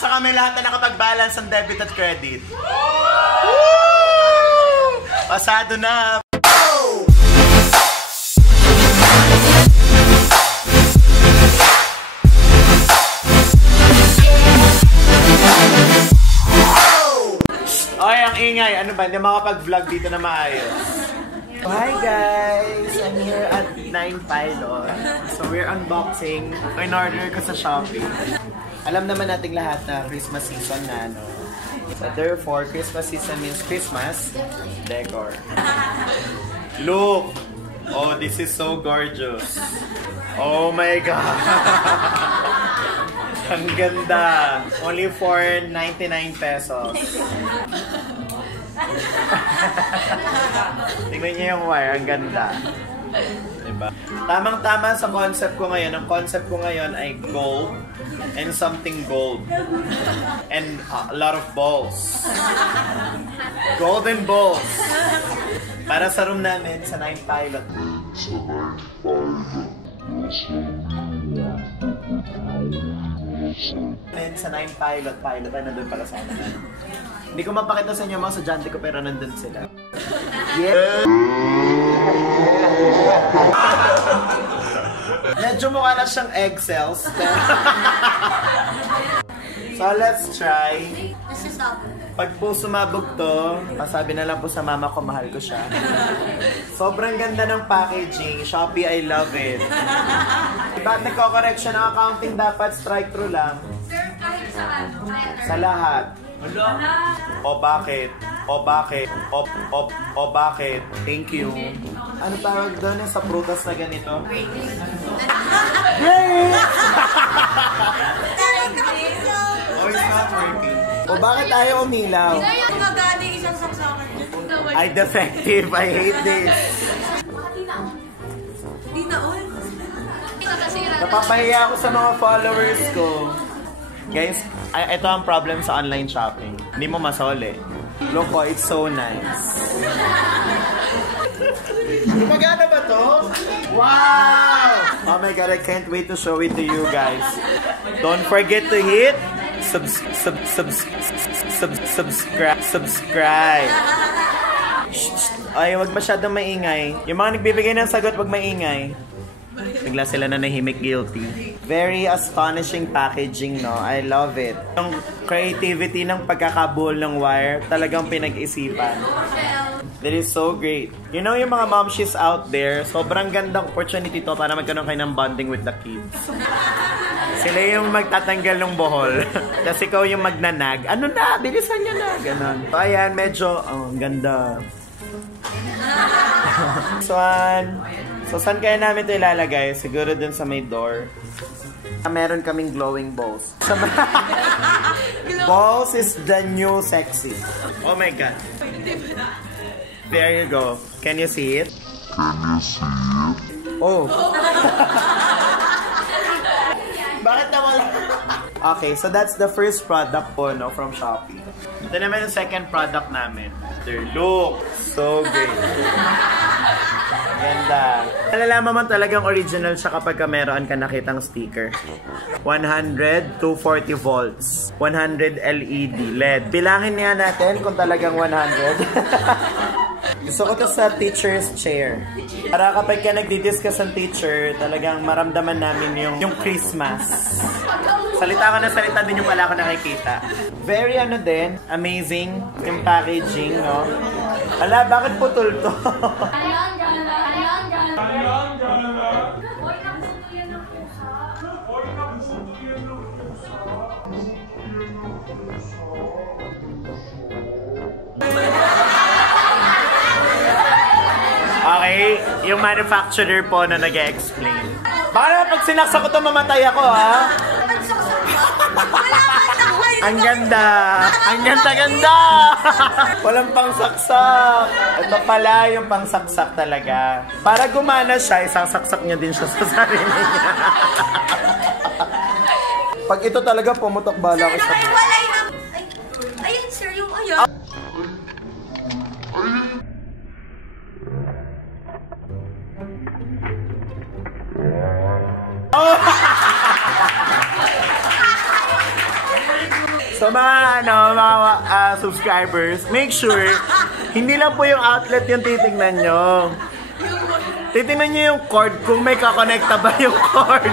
Asa kami lahat na nakapag-balance ng debit at credit? Pasado na! Oy, ang ingay! Ano ba? Hindi makapag-vlog dito na maayos. Hi guys! I'm here at 9 Pilot. So we're unboxing. In-order ko sa Shopee. Alam naman nating lahat na Christmas season na, no? So therefore, Christmas season means Christmas decor. Look! Oh, this is so gorgeous. Oh my God! Ang ganda! Only for 99 pesos. Tingnan niyo yung wire, ang ganda. Diba? Tamang-tama sa concept ko ngayon. Ang concept ko ngayon ay gold and something gold. And a lot of balls. Golden balls. Para sa room namin sa 9 Pilot. Sa 9 Pilot ay nandun pala sa amin. Hindi ko mapakita sa inyo mga estudyante ko pero nandun sila. Yeah! Medyo mukha na siyang egg cells. So let's try. Pag po sumabog to, pasabi na lang po sa mama ko, mahal ko siya. Sobrang ganda ng packaging. Shopee, I love it. Ba't nagko-correction ng accounting dapat strike through lang? Sir, kahit saan. Sa lahat. O bakit? O bakit? O bakit? Thank you. Ano tawag doon sa prutas na ganito? Yay! Oh, it's not working. O bakit tayo umilaw? Ay, defective. I hate this. Napapahiya ako sa mga followers ko. Guys, ito ang problem sa online shopping. Hindi mo masole. Look, oh, it's so nice. Maganda ba to? Wow! Oh my God, I can't wait to show it to you guys. Don't forget to hit subscribe. Ay, wag masyadong maingay. Yung mga nagbibigay ng sagot, wag maingay. Bigla sila na nahimik, guilty. Very astonishing packaging, no? I love it. Yung creativity ng pagkakabuhol ng wire, talagang pinag-isipan. That is so great. You know, yung mga momshies out there, sobrang gandang opportunity to para magkaroon kayo ng bonding with the kids. Sila yung magtatanggal ng bohol. Tapos ikaw yung magnanag. Ano na? Bilisan nyo na. Ganon. So, ayan, medyo, oh, ganda. So, saan kaya namin ito ilalagay? Siguro dun sa may door. Meron kaming glowing balls. Balls is the new sexy. Oh my God. There you go. Can you see it? Oh. Bakit nawala? Okay, so that's the first product po, no, from Shopee. Ito naman yung second product namin. Look, so great. Ganda. Nalalaman man talagang original siya kapag meron ka nakitang sticker. 100 to 40 volts. 100 LED LED. Bilangin niya natin kung talagang 100. Gusto ko to sa teacher's chair. Para kapag ka nagdi-discuss ang teacher, talagang maramdaman namin yung Christmas. Salita ka na salita din yung pala ako nakikita. Very ano din, amazing yung packaging, no? Ala, bakit putol to? Okay, yung manufacturer po na nag-explain. Baka pag sinaksak ko ito, mamatay ako, ha? Ang ganda! Ang ganda-ganda! Walang pangsaksak! Ito pala yung pangsaksak talaga. Para gumana siya, isasaksak niya din siya sa sarili niya. Pag ito talaga pumutok, bala ko sa... Ayun, sir, yung ayun. Oh! So mga subscribers, make sure hindi lang po yung outlet yung titingnan nyo. Titingnan nyo yung cord kung may kakonekta ba yung cord.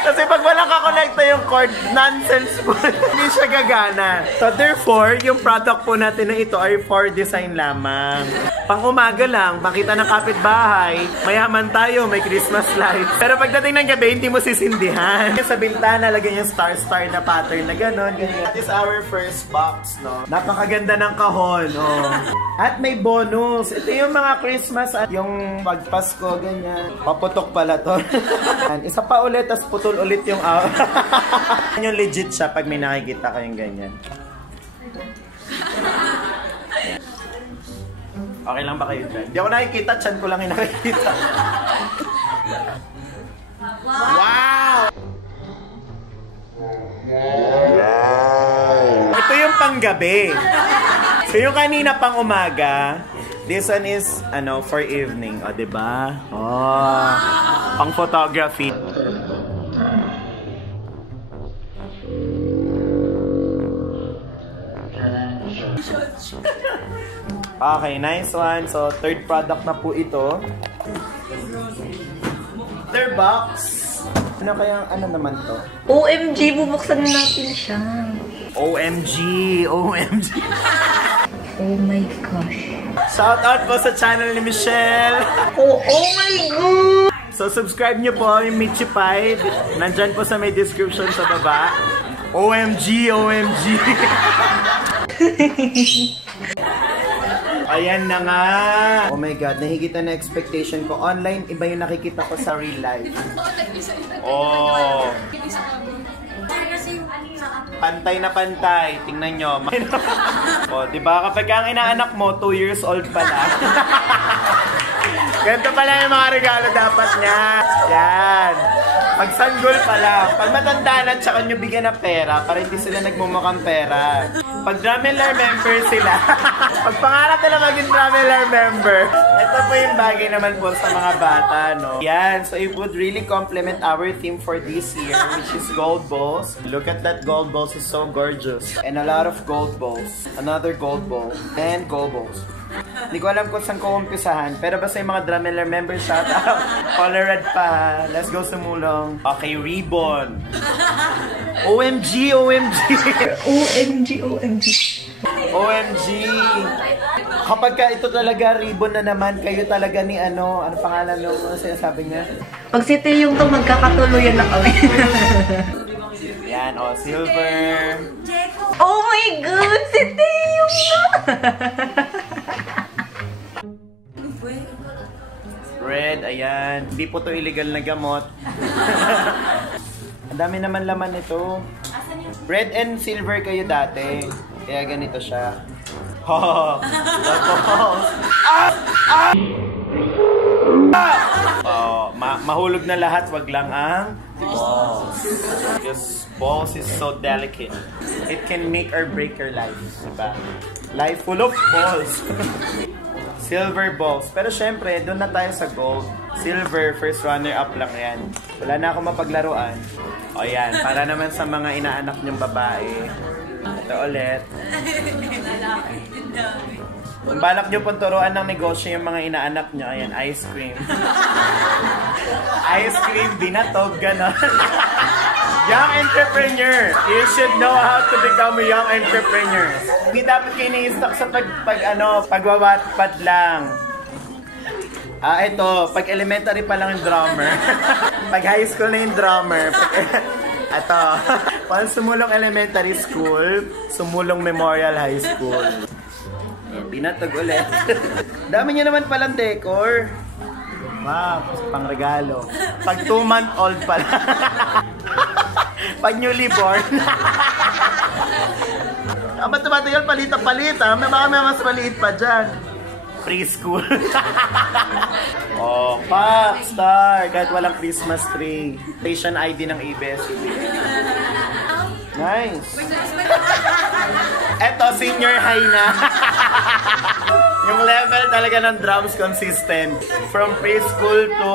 Kasi pag walang kakonekta yung cord, nonsense po. Hindi siya gagana. So therefore, yung product po natin na ito ay for design lamang. Pang umaga lang, makita ng kapitbahay, mayaman tayo, may Christmas lights. Pero pagdating ng gabi, hindi mo sisindihan. Sa bintana, lagyan yung star-star na pattern na gano'n, ganyan. That is our first box, no? Napakaganda ng kahon, oh. At may bonus. Ito yung mga Christmas at yung pagpasko, ganyan. Paputok pala to. Isa pa ulit, tas putol ulit yung yung legit siya pag may nakikita kayong ganyan. Okay lang ba kayo dyan? Hindi ako nakikita, chan ko lang yung nakikita. Wow! Ito yung panggabi. So yung kanina pang umaga, this one is for evening, o diba? Oh, pang photography. Okay, nice one. So, third product na po ito. Third box. Ano kaya, naman to? OMG, bubuksan natin siya. OMG, OMG. Oh my gosh. Shout out po sa channel ni Michelle. Oh my god. So, subscribe nyo po yung Michi Pie. Nandyan po sa may description sa baba. OMG, OMG. Ayan na nga. Oh my God, nahigitan na expectation ko. Online, iba yung nakikita ko sa real life. Oh. Pantay na pantay. Tingnan nyo. Oh, diba? Kapag ang inaanak mo, 2 years old pa na. Ganito pala yung mga regalo dapat niya. Yan. Pag sanggol pa lang. Pag matanda na, tsaka nyo bigyan ng pera para hindi sila nagmumukhang pera. Pag Dramelar member sila. Pag pangarap nila maging Dramelar member. Ito po yung bagay naman po sa mga bata, no? Yan. So it would really complement our theme for this year, which is gold balls. Look at that gold balls. It's so gorgeous. And a lot of gold balls. Another gold ball. And gold balls. Hindi ko alam kung saan ko umpisahan. Pero basta yung mga Dramelar members, shout out. Colorad pa. Let's go sumulong. Okay, ribbon. OMG, OMG. OMG, OMG. OMG. Kapag ka ito talaga ribbon na naman, kayo talaga ni ano pangalan nung sinasabi niya? Pag si Teyong to, magkakatuluyan na kami. Yan, silver. Oh my god, si Teyong to! Red, ayan. Hindi po to illegal na gamot. Ang dami naman laman nito. Red and silver kayo dati. Kaya ganito siya. Oh, mahulog na lahat, wag lang ang balls. Because balls is so delicate. It can make or break your life. Diba? Life full of balls. Silver balls. Pero syempre, doon na tayo sa gold. Silver, first runner-up lang yan. Wala na akong mapaglaruan. O yan, para naman sa mga inaanak niyong babae. Ito ulit. Kung balak niyo pong turuan ng negosyo yung mga inaanak niyo, ayan, ice cream. Ice cream, binatog, gano'n. Young entrepreneur. You should know how to become a young entrepreneur. Hindi dapat kayo ni-stock sa pagwawatpad lang. Ito, pag elementary pa lang yung drummer. Pag high school na yung drummer. Ito, pag sumulong elementary school, sumulong Memorial High School. Binatog ulit. Dami niya naman palang decor. Wow, pang regalo. Pag 2-month-old pala. Pag newly born. Ba't tumatagal palit ha? May baka may mas maliit pa dyan. Preschool. Oh, Pop Star. Kahit walang Christmas tree. Station ID ng ABS-CBN. Nice. Eto, senior high na. Yung level talaga ng drums consistent. From preschool to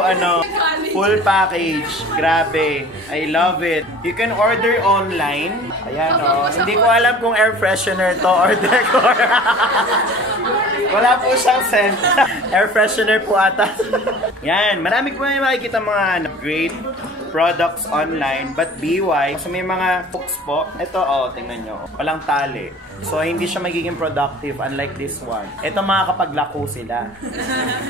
full package. Grabe. I love it. You can order online. Ayan o. Hindi ko alam kung air freshener to or decor. Wala po siyang scent. Air freshener po ata. Yan. Marami po may makikita mga great products online, but BY, so may mga hooks po. Ito, tingnan nyo. Walang tali. So, hindi siya magiging productive unlike this one. Ito makakapaglako sila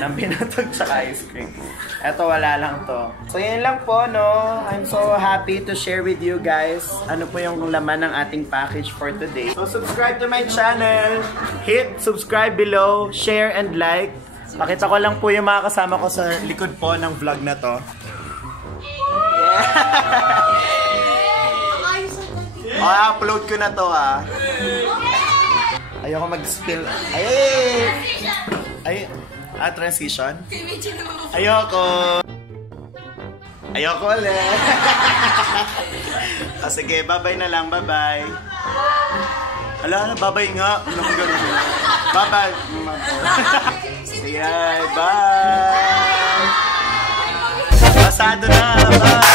ng pinatog sa ice cream. Ito, wala lang to. So, yun lang po, no? I'm so happy to share with you guys ano po yung laman ng ating package for today. So, subscribe to my channel. Hit subscribe below, share, and like. Pakita ko lang po yung mga kasama ko sa likod po ng vlog na to. Upload ko na to Ayoko mag-spill. Transition? Ayoko ulit. Sige, bye-bye na lang, bye-bye. Ala, bye-bye nga. Bye-bye. Sige, bye. Pasado na, bye.